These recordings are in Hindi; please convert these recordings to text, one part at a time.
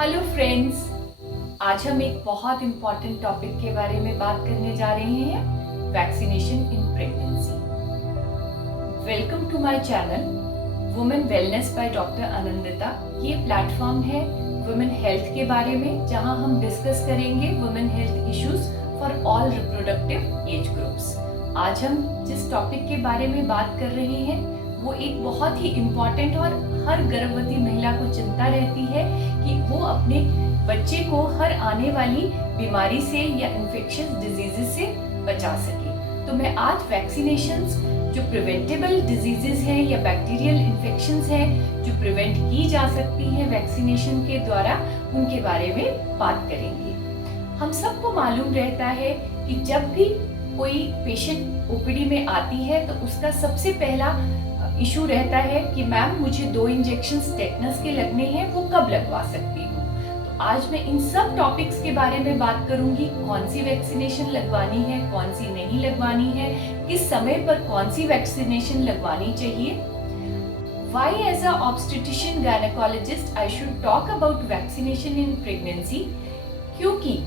हेलो फ्रेंड्स, आज हम एक बहुत इम्पॉर्टेंट टॉपिक के बारे में बात करने जा रहे हैं, vaccination in pregnancy. Welcome to my channel women wellness by doctor Anandita. ये प्लेटफॉर्म है वुमेन हेल्थ के बारे में, जहां हम डिस्कस करेंगे women health issues for all reproductive age groups. आज हम जिस टॉपिक के बारे में बात कर रहे हैं वो एक बहुत ही इम्पॉर्टेंट और हर गर्भवती महिला को चिंता रहती है कि वो अपने बच्चे को हर आने वाली बीमारी से या इन्फेक्शियस डिजीजेस से बचा सके। तो मैं आज वैक्सीनेशंस जो प्रिवेंटेबल डिजीजेस हैं या बैक्टीरियल इन्फेक्शंस हैं जो प्रिवेंट की जा सकती हैं वैक्सीनेशन के द्वारा, उनके बारे में बात करेंगे। हम सबको मालूम रहता है कि जब भी कोई पेशेंट ओपीडी में आती है तो उसका सबसे पहला इशू रहता है कि मैम मुझे 2 इंजेक्शंस टेटनस के लगने हैं, वो कब लगवा सकती हूँ। तो आज मैं इन सब टॉपिक्स के बारे में बात करूंगी, कौन सी वैक्सीनेशन लगवानी है, कौन सी नहीं लगवानी है, किस समय पर कौन सी वैक्सीनेशन लगवानी चाहिए। Why as a obstetrician gynecologist I should talk about vaccination in pregnancy? क्योंकि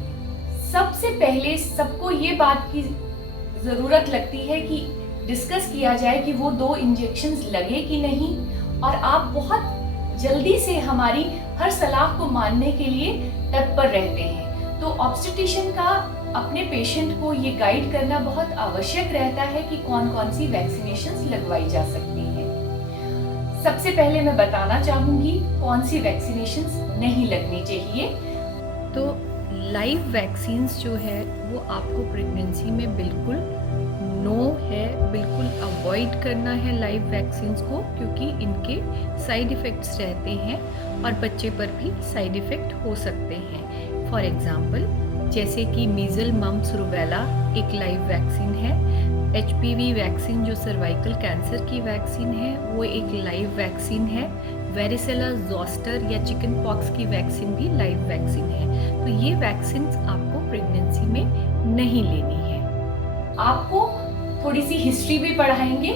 सबसे पहले सबको ये बात की जरूरत लगती है कि डिस्कस किया जाए कि वो 2 इंजेक्शंस लगे कि नहीं, और आप बहुत जल्दी से हमारी हर सलाह को मानने के लिए तत्पर रहते हैं। तो ऑब्स्टेट्रिशियन का अपने पेशेंट को ये गाइड करना बहुत आवश्यक रहता है कि कौन कौन सी वैक्सीनेशंस लगवाई जा सकती हैं। सबसे पहले मैं बताना चाहूंगी कौन सी वैक्सीनेशंस नहीं लगनी चाहिए। तो लाइव वैक्सीन्स जो है वो आपको प्रेगनेंसी में बिल्कुल नो है, बिल्कुल अवॉइड करना है लाइव वैक्सीन्स को, क्योंकि इनके साइड इफ़ेक्ट्स रहते हैं और बच्चे पर भी साइड इफ़ेक्ट हो सकते हैं। फॉर एग्ज़ाम्पल जैसे कि मीज़ल, मम्प्स, रूबेला एक लाइव वैक्सीन है। HPV वैक्सीन जो सर्वाइकल कैंसर की वैक्सीन है वो एक लाइव वैक्सीन है। वेरिसेला जोस्टर या चिकन पॉक्स की वैक्सीन भी लाइव वैक्सीन है। तो ये वैक्सीन आपको प्रेगनेंसी में नहीं लेनी है। आपको थोड़ी सी हिस्ट्री भी पढ़ाएंगे।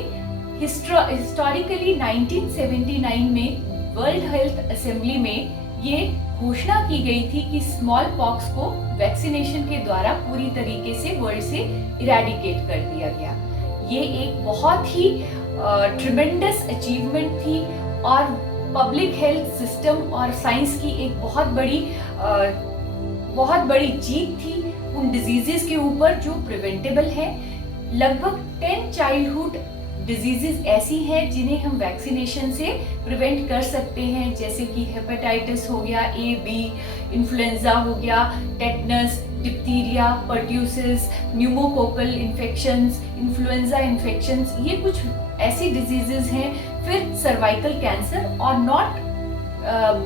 हिस्टोरिकली 1979 में वर्ल्ड हेल्थ असेंबली में ये घोषणा की गई थी कि स्मॉल पॉक्स को वैक्सीनेशन के द्वारा पूरी तरीके से वर्ल्ड से इरेडिकेट कर दिया गया। ये एक बहुत ही ट्रिमेंडस अचीवमेंट थी और पब्लिक हेल्थ सिस्टम और साइंस की एक बहुत बड़ी जीत थी उन डिजीजेस के ऊपर जो प्रिवेंटेबल है। लगभग 10 चाइल्डहुड डिजीजेस ऐसी हैं जिन्हें हम वैक्सीनेशन से प्रिवेंट कर सकते हैं, जैसे कि हेपेटाइटिस हो गया, AB, इन्फ्लुएंजा हो गया, tetanus, diphtheria, pertussis, pneumococcal infections, influenza infections, ये कुछ ऐसी डिजीजेस हैं। फिर सर्वाइकल कैंसर और not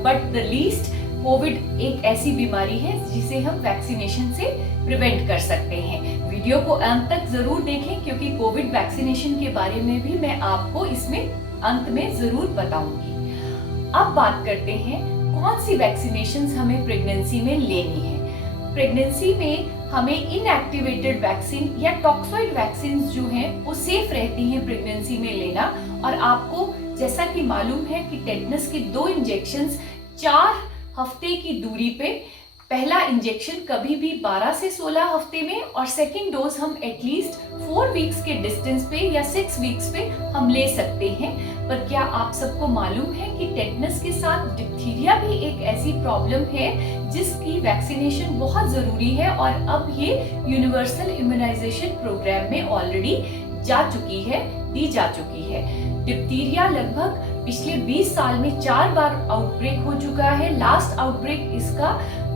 but the least Covid एक ऐसी बीमारी है जिसे हम वैक्सीनेशन से प्रिवेंट कर सकते हैं। वीडियो को अंत तक जरूर देखें क्योंकि कोविड वैक्सीनेशन के बारे में भी मैं आपको इसमें अंत में जरूर बताऊंगी। अब बात करते हैं कौन सी वैक्सीनेशंस हमें प्रेगनेंसी में लेनी है। प्रेगनेंसी में हमें इनएक्टिवेटेड वैक्सीन या टॉक्सॉइड वैक्सीन जो हैं वो सेफ रहती हैं प्रेगनेंसी में लेना। और आपको जैसा कि मालूम है कि टेटनस के 2 इंजेक्शंस 4 हफ्ते की दूरी पे, पहला इंजेक्शन कभी भी 12 से 16 हफ्ते में और सेकेंड डोज हम एटलीस्ट 4 वीक्स के डिस्टेंस पे या 6 वीक्स पे हम ले सकते हैं। पर क्या आप सबको मालूम है कि टेटनस के साथ डिप्थीरिया भी एक ऐसी प्रॉब्लम है जिसकी वैक्सीनेशन बहुत जरूरी है और अब ये यूनिवर्सल इम्यूनाइजेशन प्रोग्राम में ऑलरेडी दी जा चुकी है। डिप्थीरिया लगभग पिछले 20 साल में 4 बार आउटब्रेक हो चुका है। लास्ट आउटब्रेक इसका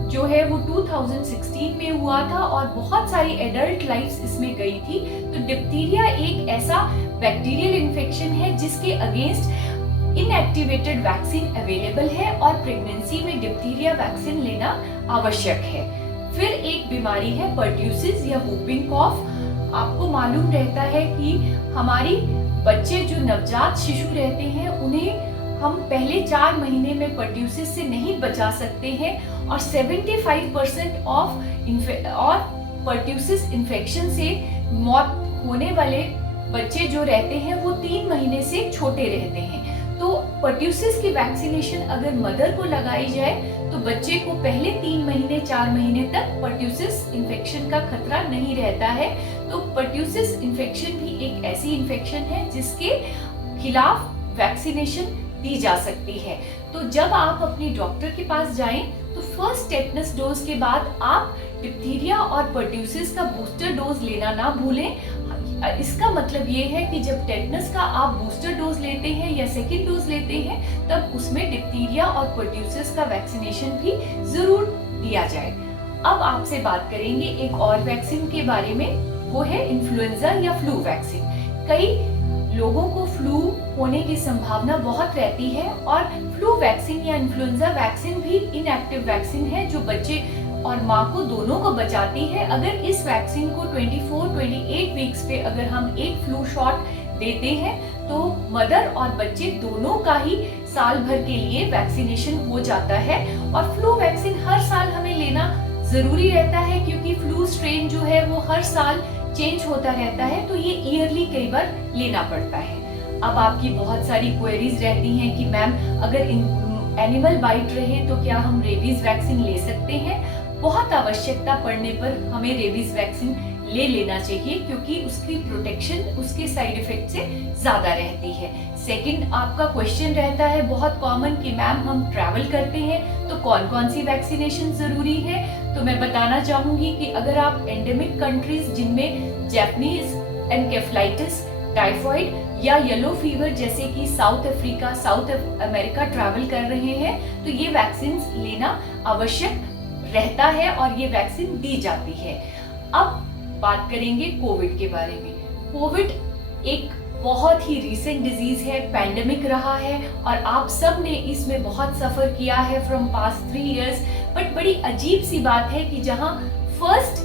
जो है वो 2016 में हुआ था और बहुत सारी एडल्ट लाइफ्स इसमें गई थी। तो डिप्थीरिया एक ऐसा बैक्टीरियल इन्फेक्शन है जिसके अगेंस्ट इनएक्टिवेटेड वैक्सीन अवेलेबल है और प्रेगनेंसी में डिप्थीरिया वैक्सीन लेना आवश्यक है। फिर एक बीमारी है पर्ट्यूसिस या वूपिंग कॉफ। आपको मालूम रहता है कि हमारी बच्चे जो नवजात शिशु रहते हैं उन्हें हम पहले 4 महीने में पर्ट्यूसिस से नहीं बचा सकते हैं और 75% और पर्ट्यूसिस इन्फेक्शन से मौत होने वाले बच्चे जो रहते हैं वो 3 महीने से छोटे रहते हैं। तो पर्ट्यूसिस की वैक्सीनेशन अगर मदर को लगाई जाए तो बच्चे को पहले 3 महीने 4 महीने तक पर्ट्यूसिस इन्फेक्शन का खतरा नहीं रहता है। तो पर्ट्यूसिस इन्फेक्शन भी एक ऐसी इन्फेक्शन है जिसके खिलाफ वैक्सीनेशन दी जा सकती है। तो जब आप अपनी डॉक्टर के पास जाएं तो फर्स्ट टेटनस डोज के बाद आप डिप्थीरिया और पर्ट्यूसिस का बूस्टर डोज लेना ना भूलें। इसका मतलब ये है कि जब टेटनस का आप बूस्टर डोज लेते हैं या सेकेंड डोज लेते हैं तब उसमें डिप्थीरिया और पर्ट्यूसिस का वैक्सीनेशन भी जरूर दिया जाए। अब आपसे बात करेंगे एक और वैक्सीन के बारे में, वो है इन्फ्लुएंजा या फ्लू वैक्सीन। कई लोगों को फ्लू होने की संभावना बहुत रहती है और फ्लू वैक्सीन या इन्फ्लुएंजा वैक्सीन भी इनएक्टिव वैक्सीन है जो बच्चे और माँ को दोनों को बचाती है। अगर इस वैक्सीन को 24-28 वीक्स पे अगर हम एक फ्लू शॉट देते हैं तो मदर और बच्चे दोनों का ही साल भर के लिए वैक्सीनेशन हो जाता है। और फ्लू वैक्सीन हर साल हमें लेना जरूरी रहता है क्योंकि फ्लू स्ट्रेन जो है वो हर साल चेंज होता रहता है, तो ये ईयरली कई बार लेना पड़ता है। अब आपकी बहुत सारी क्वेरीज रहती हैं कि मैम अगर एनिमल बाइट रहे तो क्या हम रेबीज वैक्सीन ले सकते हैं? बहुत आवश्यकता पड़ने पर हमें रेबीज वैक्सीन ले लेना चाहिए क्योंकि उसकी प्रोटेक्शन उसके साइड इफेक्ट से ज्यादा रहती है। सेकंड, आपका क्वेश्चन रहता है बहुत कॉमन कि मैम हम ट्रैवल करते हैं तो कौन कौन सी वैक्सीनेशन जरूरी है? तो मैं बताना चाहूंगी कि अगर आप एंडेमिक कंट्रीज जिनमें जैपनीज एनकेफेलाइटिस, टाइफॉइड या येलो फीवर जैसे कि south Africa, south America travel कर रहे हैं तो ये वैक्सीन लेना आवश्यक रहता है और ये वैक्सीन दी जाती है। अब बात करेंगे कोविड के बारे में। कोविड एक बहुत ही रीसेंट डिजीज है, पैंडेमिक रहा है और आप सब ने इसमें बहुत सफर किया है फ्रॉम पास्ट 3 इयर्स। बट बड़ी अजीब सी बात है कि जहां फर्स्ट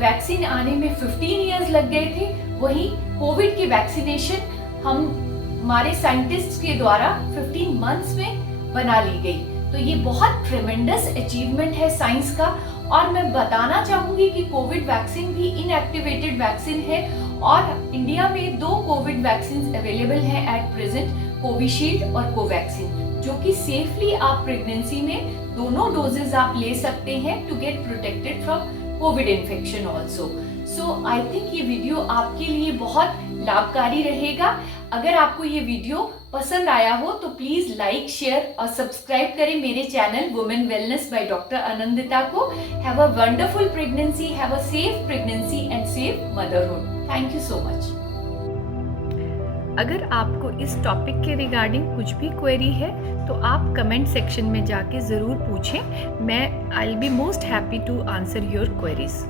वैक्सीन आने में 15 इयर्स लग गए थे, वहीं कोविड की वैक्सीनेशन हमारे साइंटिस्ट्स के द्वारा 15 मंथ्स में बना ली गई। तो ये बहुत ट्रेमेंडस अचीवमेंट है साइंस का। और मैं बताना चाहूंगी कि कोविड वैक्सीन भी इनएक्टिवेटेड वैक्सीन है और इंडिया में 2 कोविड वैक्सीन अवेलेबल हैं एट प्रेजेंट, कोविशील्ड और कोवैक्सीन, जो कि सेफली आप प्रेगनेंसी में दोनों डोजेज आप ले सकते हैं to get protected from covid infection also. So I think ये वीडियो आपके लिए बहुत लाभकारी रहेगा। अगर आपको ये वीडियो पसंद आया हो तो प्लीज लाइक, शेयर और सब्सक्राइब करें मेरे channel women wellness by doctor Anandita को। Have a wonderful pregnancy, have a safe pregnancy and safe motherhood. Thank you so much. अगर आपको इस टॉपिक के रिगार्डिंग कुछ भी क्वेरी है तो आप कमेंट सेक्शन में जाके ज़रूर पूछें। मैं I will be most happy to answer your queries.